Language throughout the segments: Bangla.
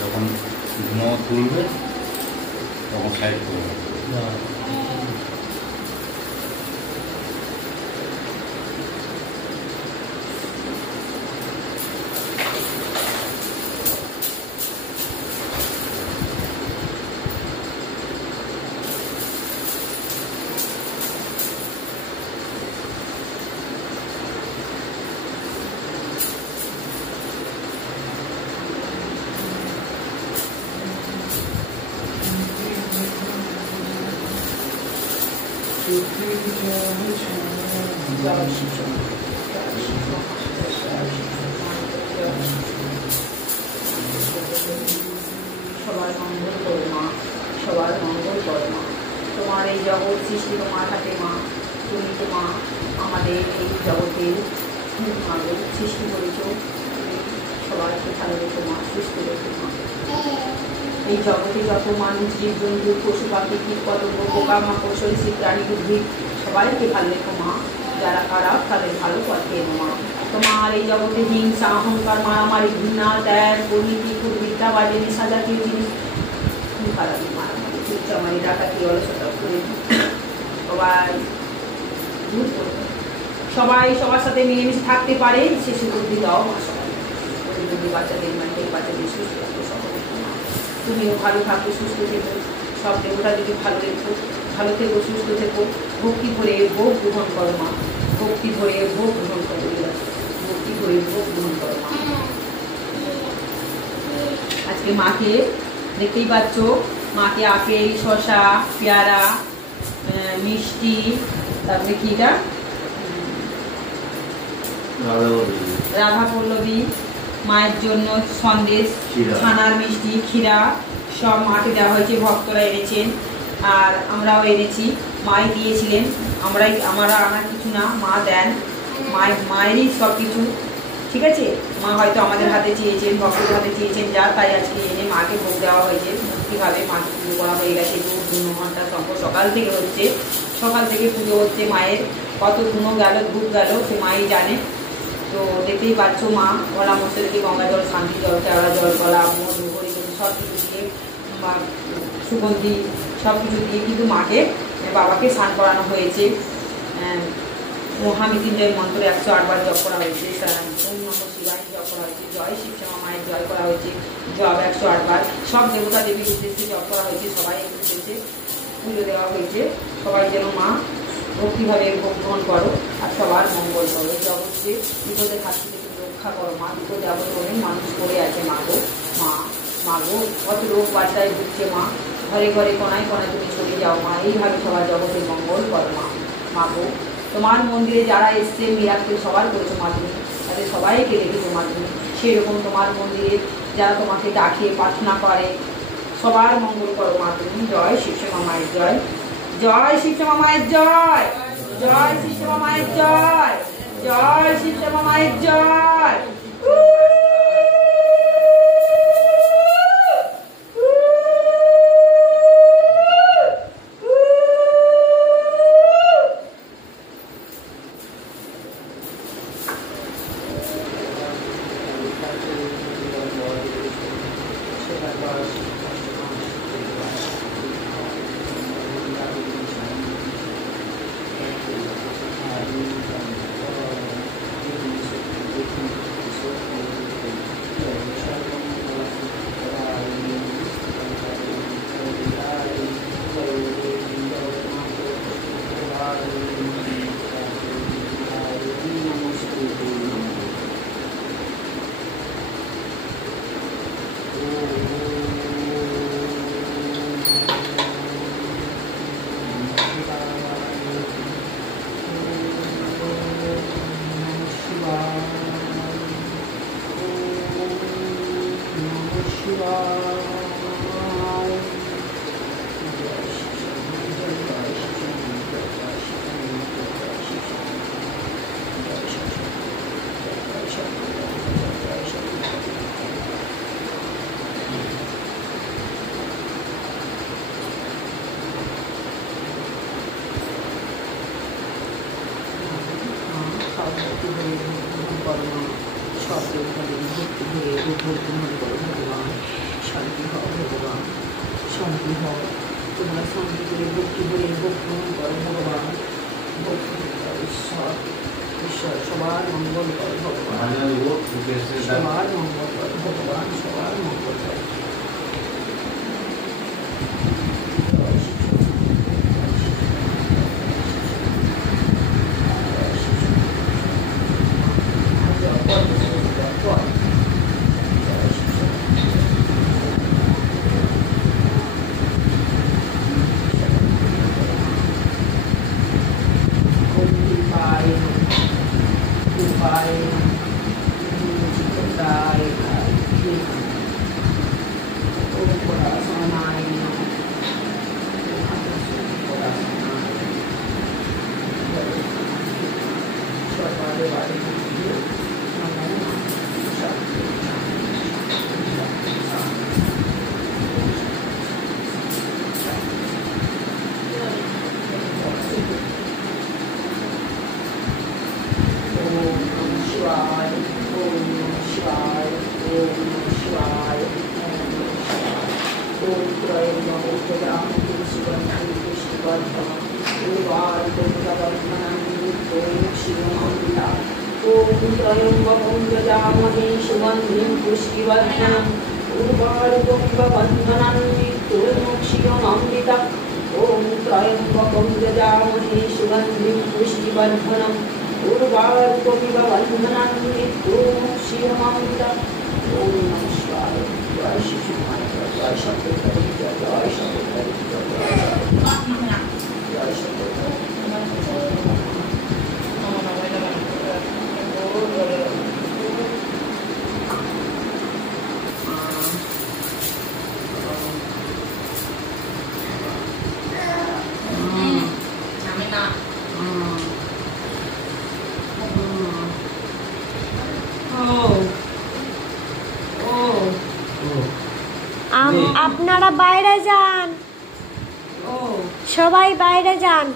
যখন ধুনো তুলবে তখন সাইড করবে। সবার মঙ্গল করো মা, সবার মঙ্গল করো মা। তোমার এই জগৎ সৃষ্টি তোমার হাতে মা। তুমি তো মা আমাদের এই জগতের মানব সৃষ্টি করেছ। সবাইকে ভালো রেখো মা, সুস্থ রেখো মা। এই জগতে যত মানুষ, জীবজন্তু, পশু পাখি, কীট পতঙ্গ, পোকা মাকড়, সরীসৃপ প্রাণী, উদ্ভিদ সবাইকে ভালো রেখো মা। যারা খারাপ তাদের ভালো পথে এনো মা। তোমার এই জগতে হিংসা, অহংকার, মারামারি, ঘৃণা, ত্যাগ, দুর্নীতি, কুবিদ্যা, বাজে, নেশা জাতীয় জিনিস, খারাপি, মারামারি, চুপচামারি, ডাকাতি, অলসতা করে সবাই দূর করো। সবাই সবার সাথে মিলেমিশে থাকতে পারে সে সুবুদ্ধি দাও মা। সবাই প্রতিবন্ধী বাচ্চাদের, মেন্টাল বাচ্চাদের সুস্থ রাখো সকলে। তুমিও ভালো থাকো, সুস্থ থেকো। সব দেবতা যদি ভালো রেখো, ভালো থেকো, সুস্থ থেকো। ভক্তি ভরে ভোগ গ্রহণ করো মা। ভক্তি ভরে ভোগ গ্রহণ করো, ভক্তি ভরে ভোগ গ্রহণ করো মা। আজকে মাকে দেখতেই পাচ্ছ, মাকে আপেল, শসা, পেয়ারা, মিষ্টি, তারপরে কি এটা রাধা পল্লবী, মায়ের জন্য সন্দেশ, ছানার মিষ্টি, ক্ষীরা সব মাকে দেওয়া হয়েছে। ভক্তরা এনেছেন আর আমরাও এনেছি। মাই দিয়েছিলেন, আমরা আনার কিছু না, মা দেন। মায়েরই সব কিছু, ঠিক আছে। মা হয়তো আমাদের হাতে চেয়েছেন, ভক্তদের হাতে চেয়েছেন যা, তাই আজকে এনে মাকে ভোগ দেওয়া হয়েছে। ভক্তিভাবে মাকে পুজো করা হয়ে গেছে। 2 ঘন্টা সম্পর্ক সকাল থেকে হচ্ছে, সকাল থেকে পুজো হচ্ছে মায়ের। কত ধুনো গেল, ধূপ গেল, সে মাই জানে। তো দেখতেই পাচ্ছ মা গলা মশলাকে গঙ্গা জল, শান্তি জল, কেওড়া জল, গলা, মধু, হরিজন সব কিছু দিয়ে, সুগন্ধি সব কিছু দিয়ে কিন্তু মাকে, বাবাকে স্নান করানো হয়েছে। মহামৃত্যুঞ্জয় মন্ত্র 108 বার জপ করা হয়েছে। ওম নমঃ শিবায় জপ করা হয়েছে। জয় শিবশ্যামা মায়ের জয় করা হয়েছে, জপ 108 বার। সব দেবতা দেবীর উদ্দেশ্যে জপ করা হয়েছে। সবাই উদ্দেশ্যে পুজো দেওয়া হয়েছে। সবাই যেন মা ভক্তিভাবে ভোগ গ্রহণ করো আর সবার মঙ্গল করো। জগৎকে বিপদের হাত থেকে রক্ষা করো মা। বিপদে আবার অনেক মানুষ পড়ে আছে মা গো। মা গো, কত রোগ বার্তায় ভুগছে মা। ঘরে ঘরে কোনায় কোনায় তুমি চলে যাও মা। এইভাবে সবার জগতের মঙ্গল করো মা গো। তোমার মন্দিরে যারা এসছে মিরাক্কেল সবার করেছো মা তুমি, তাদের সবাইকে রেখেছো মা তুমি। সেরকম তোমার মন্দিরে যারা তোমাকে ডাকে, প্রার্থনা করে, সবার মঙ্গল করো মা তুমি। জয় শিবশ্যামা মায়ের জয়, জয় শিবশ্যামা মায়ের জয়, জয় শিবশ্যামা মায়ের জয়, জয় শিবশ্যামা মায়ের জয়। কর্মা সব দেবতাদের ভক্তি হয়ে ভক্তি মনে করো ভগবান। শান্তি হও ভগবান, শান্তি হও। তোমরা শান্তি করে ভক্তি হয়ে ভক্তি মনে করো ভগবান। ভক্তি ঈশ্বর, ঈশ্বর সবার মঙ্গল করো ভগবান, সবার মঙ্গল করো ভগবান, সবার মঙ্গল করো। त्र्यम्बकं सुगन्धिं पुष्टिवर्धनम् उर्वारुकं बन्धनान्वितोर्मुक्षीयममृतम् ॐ त्र्यम्बकं यजामहे सुगन्धिं पुष्टिवर्धनम् उर्वारुकमिव बन्धनान्वितोर्मुक्षीयममृतम् ॐ नमः शिवाय। जय श्री शिवाय, जय शक्ति, जय शक्ति, जय शक्ति। আপনারা বাইরে যান, সবাই বাইরে যান,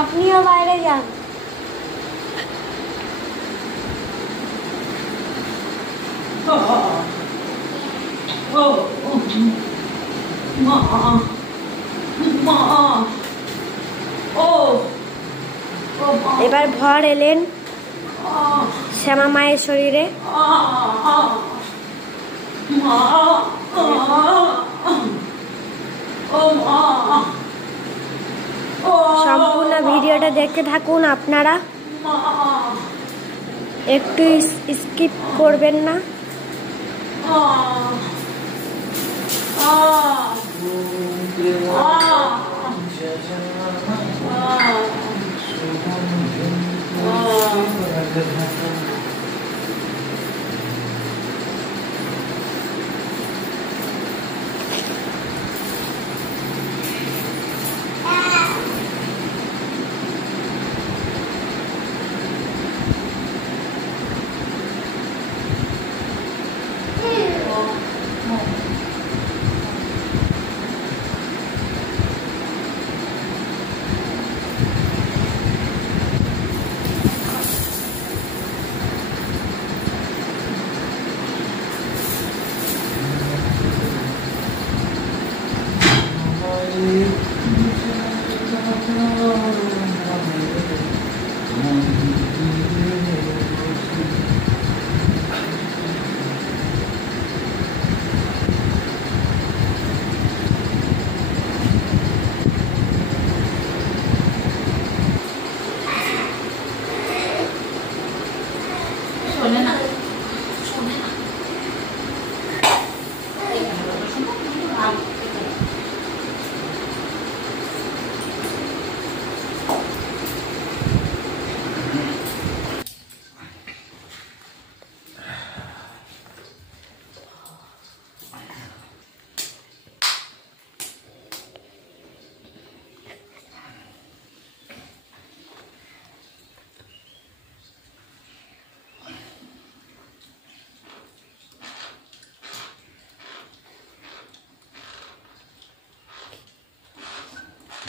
আপনিও বাইরে যান। এবার ভর এলেন শ্যামা মায়ের শরীরে। সম্পূর্ণ ভিডিওটা দেখতে থাকুন আপনারা, একটু স্কিপ করবেন না।